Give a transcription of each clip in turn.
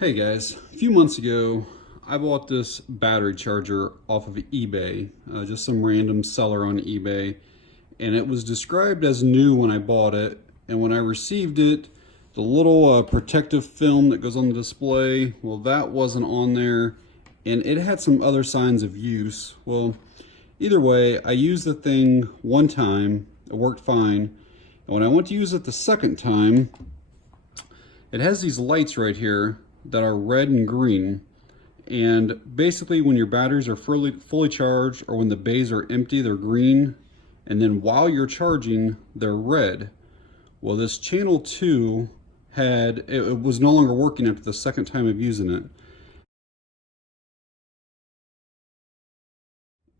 Hey guys, a few months ago I bought this battery charger off of eBay, just some random seller on eBay, and it was described as new when I bought it, and when I received it, the little protective film that goes on the display, well, that wasn't on there, and it had some other signs of use. Well, either way, I used the thing one time, it worked fine, and when I went to use it the second time, it has these lights right here that are red and green, and basically when your batteries are fully charged or when the bays are empty, they're green, and then while you're charging, they're red. Well, this channel 2 it was no longer working after the second time of using it.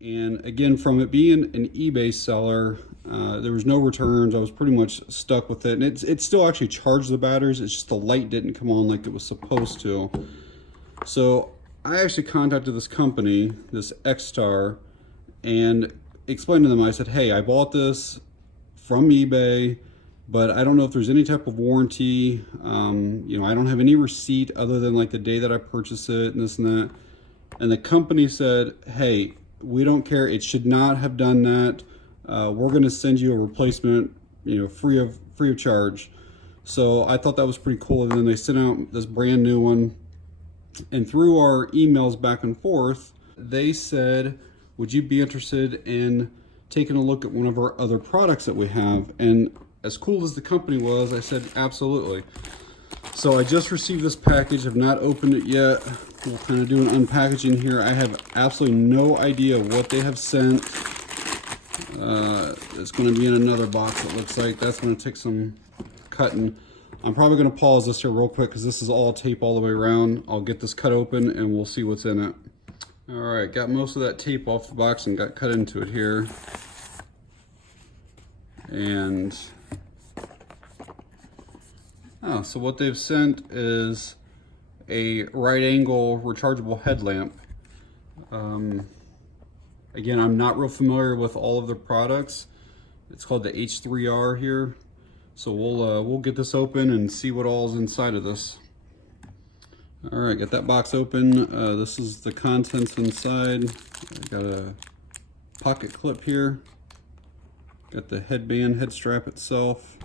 And again, from it being an eBay seller, there was no returns. I was pretty much stuck with it. And it still actually charged the batteries. It's just the light didn't come on like it was supposed to. So I actually contacted this company, this XTAR, and explained to them, I said, hey, I bought this from eBay, but I don't know if there's any type of warranty. I don't have any receipt other than like the day that I purchased it and this and that. And the company said, hey, we don't care. It should not have done that. We're going to send you a replacement, free of charge. So I thought that was pretty cool. And then they sent out this brand new one. And through our emails back and forth, they said, would you be interested in taking a look at one of our other products that we have? And as cool as the company was, I said, absolutely. So I just received this package. I've not opened it yet. We'll kind of do an unpackaging here. I have absolutely no idea what they have sent. It's going to be in another box, it looks like. That's going to take some cutting. I'm probably going to pause this here real quick because this is all tape all the way around. I'll get this cut open and we'll see what's in it. All right, got most of that tape off the box and got cut into it here. And so what they've sent is a right angle rechargeable headlamp. Again, I'm not real familiar with all of the products. It's called the H3R here. So we'll get this open and see what all is inside of this. All right, got that box open. This is the contents inside. I got a pocket clip here. Got the headband, head strap itself.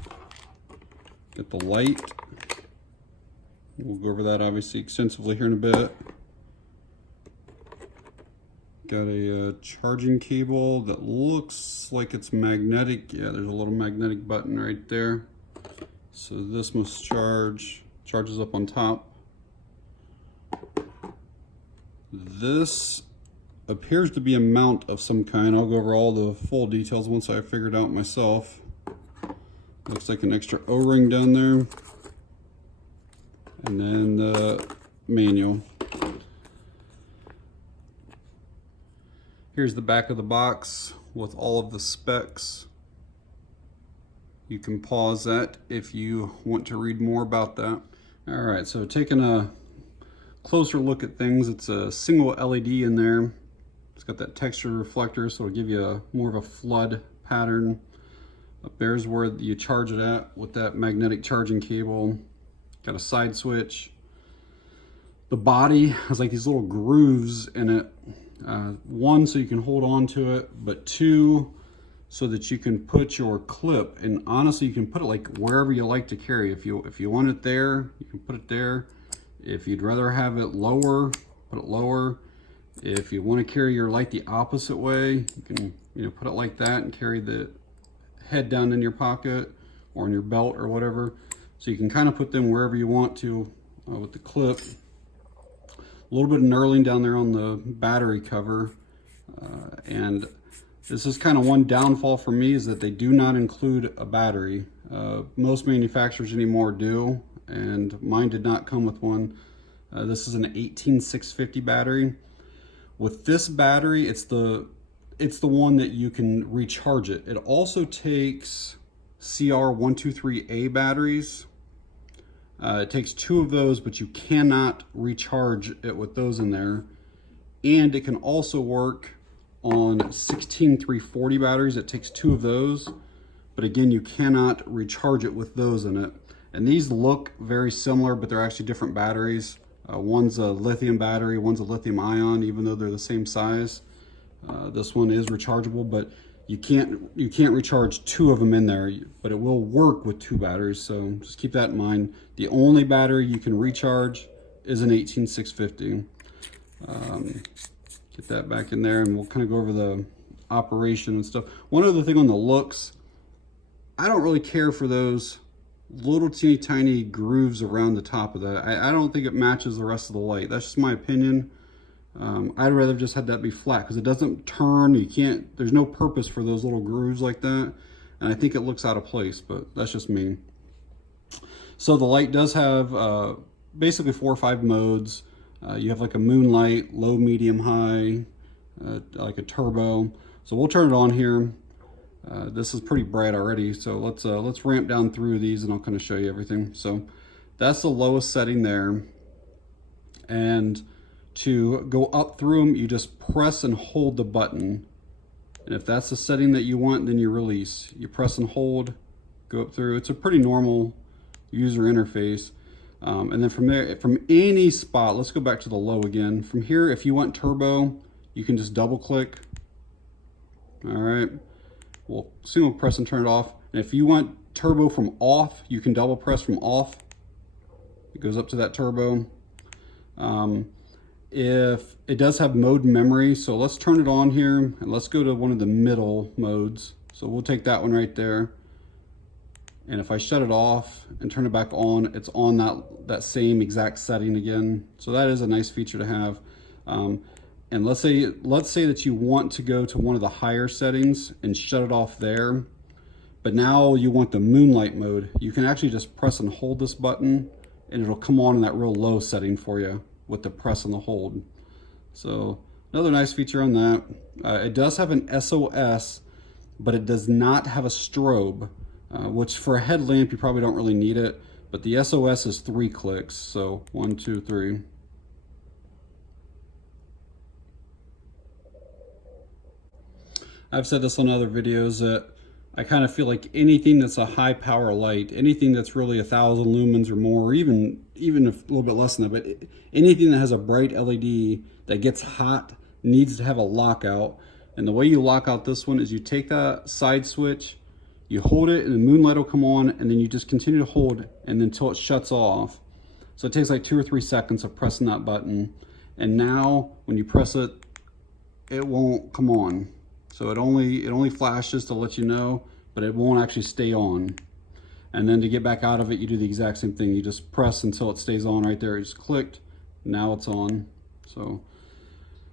Got the light. We'll go over that obviously extensively here in a bit. Got a charging cable that looks like it's magnetic. Yeah, there's a little magnetic button right there. So this must charges up on top. This appears to be a mount of some kind. I'll go over all the full details once I figure it out myself. Looks like an extra O-ring down there. And then the manual. Here's the back of the box with all of the specs. You can pause that if you want to read more about that. All right, so taking a closer look at things, it's a single LED in there. It's got that texture reflector, so it'll give you more of a flood pattern. Up there's where you charge it at with that magnetic charging cable. Got a side switch. The body has like these little grooves in it. One, so you can hold on to it, but two, so that you can put your clip, and honestly, you can put it like wherever you like to carry. If you want it there, you can put it there. If you'd rather have it lower, put it lower. If you want to carry your light the opposite way, you can put it like that and carry the head down in your pocket or in your belt or whatever. So you can kind of put them wherever you want to with the clip. A little bit of knurling down there on the battery cover. And this is kind of one downfall for me, is that they do not include a battery. Most manufacturers anymore do, and mine did not come with one. This is an 18650 battery. With this battery, it's the one that you can recharge it. It also takes CR123A batteries. It takes 2 of those, but you cannot recharge it with those in there. And it can also work on 16340 batteries. It takes 2 of those, but again, you cannot recharge it with those in it. And these look very similar, but they're actually different batteries. One's a lithium battery, one's a lithium ion, even though they're the same size. This one is rechargeable, but you can't recharge two of them in there, but it will work with two batteries, so just keep that in mind. The only battery you can recharge is an 18650. Get that back in there, and we'll kind of go over the operation and stuff. One other thing on the looks, I don't really care for those little teeny tiny grooves around the top of that. I don't think it matches the rest of the light. That's just my opinion. I'd rather just have that be flat because it doesn't turn. You can't, there's no purpose for those little grooves like that. And I think it looks out of place, but that's just me. So the light does have basically 4 or 5 modes. You have like a moonlight, low, medium, high, like a turbo. So we'll turn it on here. This is pretty bright already, so let's ramp down through these and I'll kind of show you everything. So that's the lowest setting there. And to go up through them, you just press and hold the button. And if that's the setting that you want, then you release. You press and hold, go up through. It's a pretty normal user interface. And then from there, from any spot, let's go back to the low again. From here, if you want turbo, you can just double click. All right. We'll soon press and turn it off. And if you want turbo from off, you can double press from off. It goes up to that turbo. If it does have mode memory, so let's turn it on here and let's go to one of the middle modes. So we'll take that one right there. And if I shut it off and turn it back on, it's on that same exact setting again. So that is a nice feature to have. And let's say that you want to go to one of the higher settings and shut it off there, but now you want the moonlight mode. You can actually just press and hold this button and it'll come on in that real low setting for you with the press and the hold. So another nice feature on that. It does have an SOS, but it does not have a strobe, which for a headlamp you probably don't really need it, but the SOS is 3 clicks. So 1, 2, 3. I've said this on other videos that I kind of feel like anything that's a high power light, anything that's really 1,000 lumens or more, or even a little bit less than that, but anything that has a bright LED that gets hot needs to have a lockout. And the way you lock out this one is you take that side switch, you hold it and the moonlight will come on, and then you just continue to hold and until it shuts off. So it takes like 2 or 3 seconds of pressing that button. And now when you press it, it won't come on. So it only flashes to let you know, but it won't actually stay on. And then to get back out of it, you do the exact same thing. You just press until it stays on right there. It just clicked, now it's on. So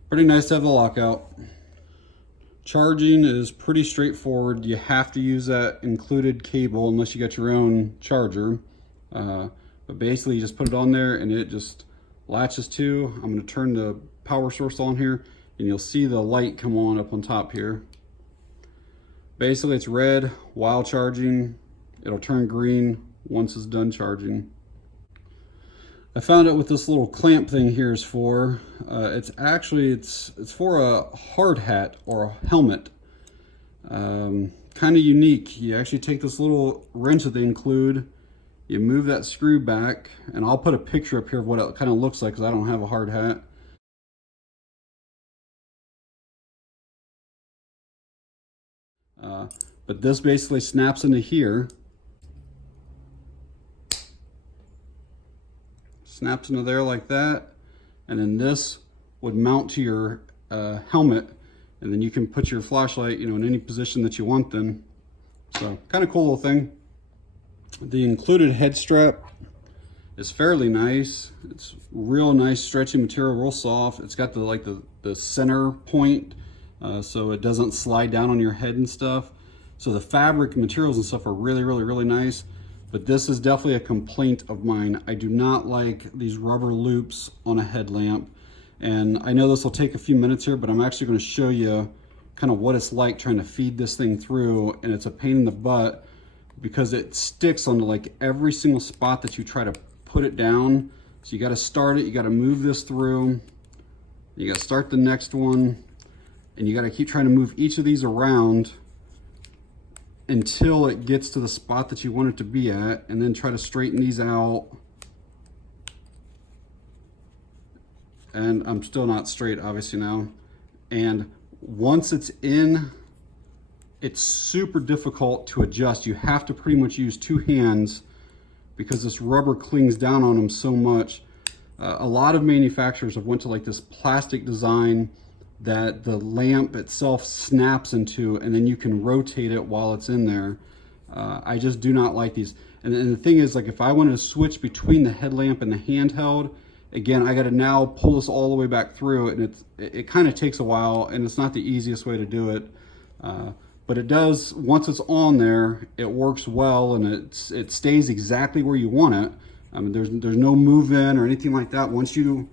pretty nice to have the lockout. Charging is pretty straightforward. You have to use that included cable unless you got your own charger. But basically you just put it on there and it just latches to. I'm gonna turn the power source on here, and you'll see the light come on up on top here. Basically it's red while charging. It'll turn green once it's done charging. I found out what this little clamp thing here is for. It's for a hard hat or a helmet. Kind of unique. You actually take this little wrench that they include, you move that screw back, and I'll put a picture up here of what it kind of looks like because I don't have a hard hat. But this basically snaps into here. Snaps into there like that. And then this would mount to your helmet. And then you can put your flashlight, in any position that you want then. So kind of cool little thing. The included head strap is fairly nice. It's real nice stretchy material, real soft. It's got the center point. So it doesn't slide down on your head and stuff. So the fabric materials and stuff are really, really, really nice. But this is definitely a complaint of mine. I do not like these rubber loops on a headlamp. And I know this will take a few minutes here, but I'm actually going to show you kind of what it's like trying to feed this thing through. And it's a pain in the butt because it sticks onto like every single spot that you try to put it down. So you got to start it, you got to move this through, you got to start the next one. And you got to keep trying to move each of these around until it gets to the spot that you want it to be at, and then try to straighten these out. and I'm still not straight, obviously now. And once it's in, it's super difficult to adjust. You have to pretty much use two hands because this rubber clings down on them so much. A lot of manufacturers have went to like this plastic design that the lamp itself snaps into, and then you can rotate it while it's in there. I just do not like these. And the thing is, like, if I wanted to switch between the headlamp and the handheld, again, I got to now pull this all the way back through, and it kind of takes a while, and it's not the easiest way to do it. But it does, once it's on there, it works well, and it stays exactly where you want it. I mean, there's no move in or anything like that. Once you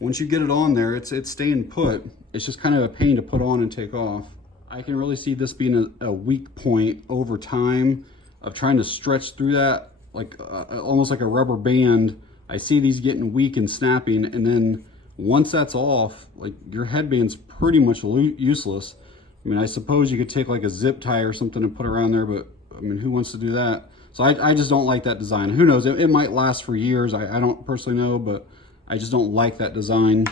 get it on there, it's staying put. It's just kind of a pain to put on and take off. I can really see this being a weak point over time of trying to stretch through that, like almost like a rubber band. I see these getting weak and snapping, and then once that's off, like, your headband's pretty much useless. I mean, I suppose you could take like a zip tie or something and put around there, but I mean, who wants to do that? So I just don't like that design. Who knows, it might last for years. I don't personally know, but I just don't like that design.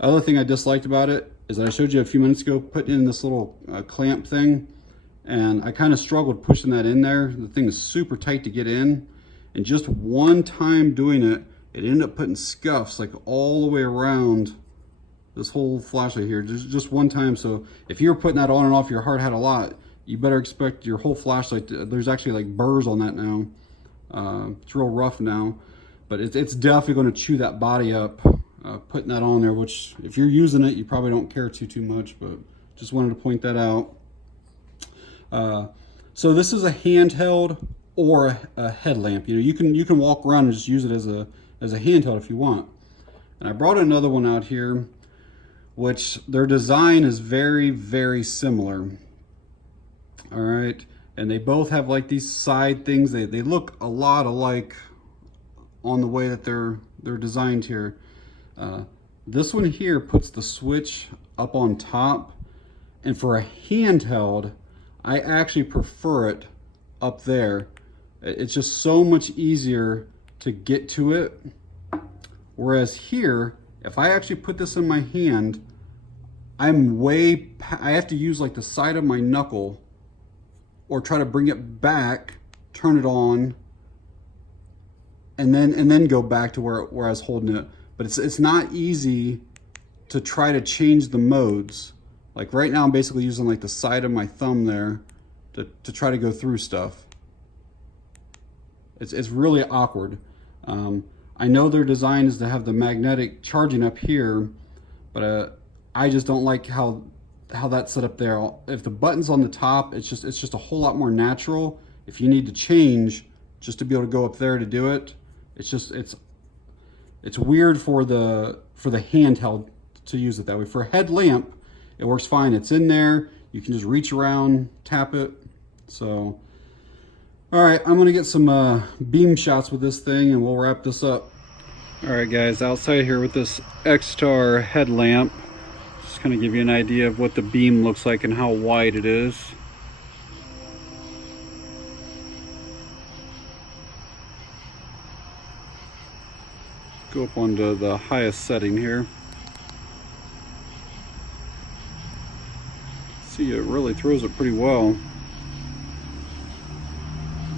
Other thing I disliked about it is that I showed you a few minutes ago, putting in this little clamp thing, and I kind of struggled pushing that in there. The thing is super tight to get in, and just one time doing it, it ended up putting scuffs like all the way around this whole flashlight here, just one time. So if you're putting that on and off your hard hat a lot, you better expect your whole flashlight there's actually like burrs on that now. It's real rough now, but it's definitely going to chew that body up, putting that on there, which if you're using it, you probably don't care too much, but just wanted to point that out. So this is a handheld or a headlamp. You know, you can walk around and just use it as a handheld if you want. And I brought another one out here, which their design is very similar. All right, and they both have like these side things. They look a lot alike on the way that they're designed here. This one here puts the switch up on top, and for a handheld, I actually prefer it up there. It's just so much easier to get to it. Whereas here, if I actually put this in my hand, I have to use like the side of my knuckle or try to bring it back, turn it on, and then go back to where I was holding it. But it's not easy to try to change the modes. Like right now, I'm basically using like the side of my thumb there to try to go through stuff. It's really awkward. I know their design is to have the magnetic charging up here, but I just don't like how that's set up there. If the button's on the top, it's just a whole lot more natural. If you need to change just to be able to go up there to do it, it's weird for the handheld to use it that way. For a headlamp, it works fine. It's in there. You can just reach around, tap it. So, all right, I'm gonna get some beam shots with this thing, and we'll wrap this up. All right, guys, outside here with this XTAR headlamp. Just kind of give you an idea of what the beam looks like and how wide it is. Go up onto the highest setting here. See, it really throws it pretty well.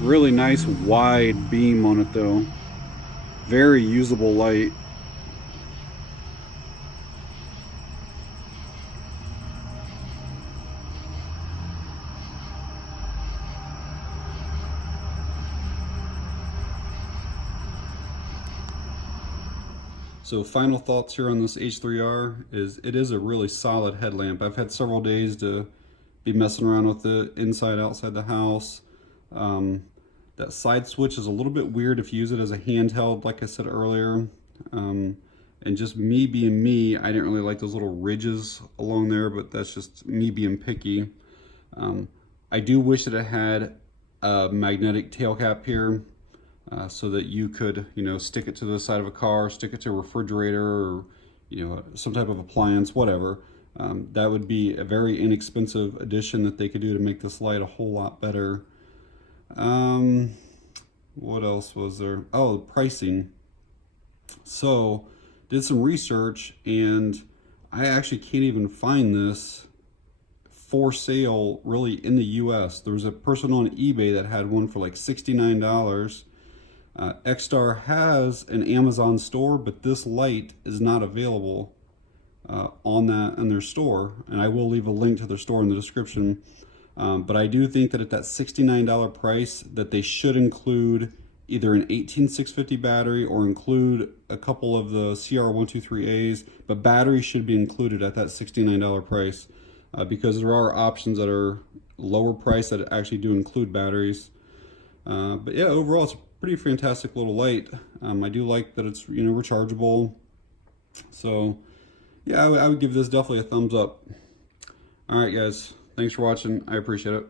Really nice wide beam on it though. Very usable light. So final thoughts here on this H3R is it is a really solid headlamp. I've had several days to be messing around with it inside, outside the house. That side switch is a little bit weird if you use it as a handheld, like I said earlier. And just me being me, I didn't really like those little ridges along there, but that's just me being picky. I do wish that it had a magnetic tail cap here. So that you could, you know, stick it to the side of a car, stick it to a refrigerator, or, you know, some type of appliance, whatever. That would be a very inexpensive addition that they could do to make this light a whole lot better. What else was there? Oh, pricing. So did some research, and I actually can't even find this for sale really in the US. There was a person on eBay that had one for like $69. XTAR has an Amazon store, but this light is not available on their store, and I will leave a link to their store in the description. But I do think that at that $69 price that they should include either an 18650 battery or include a couple of the CR123As, but batteries should be included at that $69 price because there are options that are lower price that actually do include batteries. But yeah, overall it's a pretty fantastic little light. I do like that it's, you know, rechargeable. So yeah, I would give this definitely a thumbs up. All right, guys, thanks for watching. I appreciate it.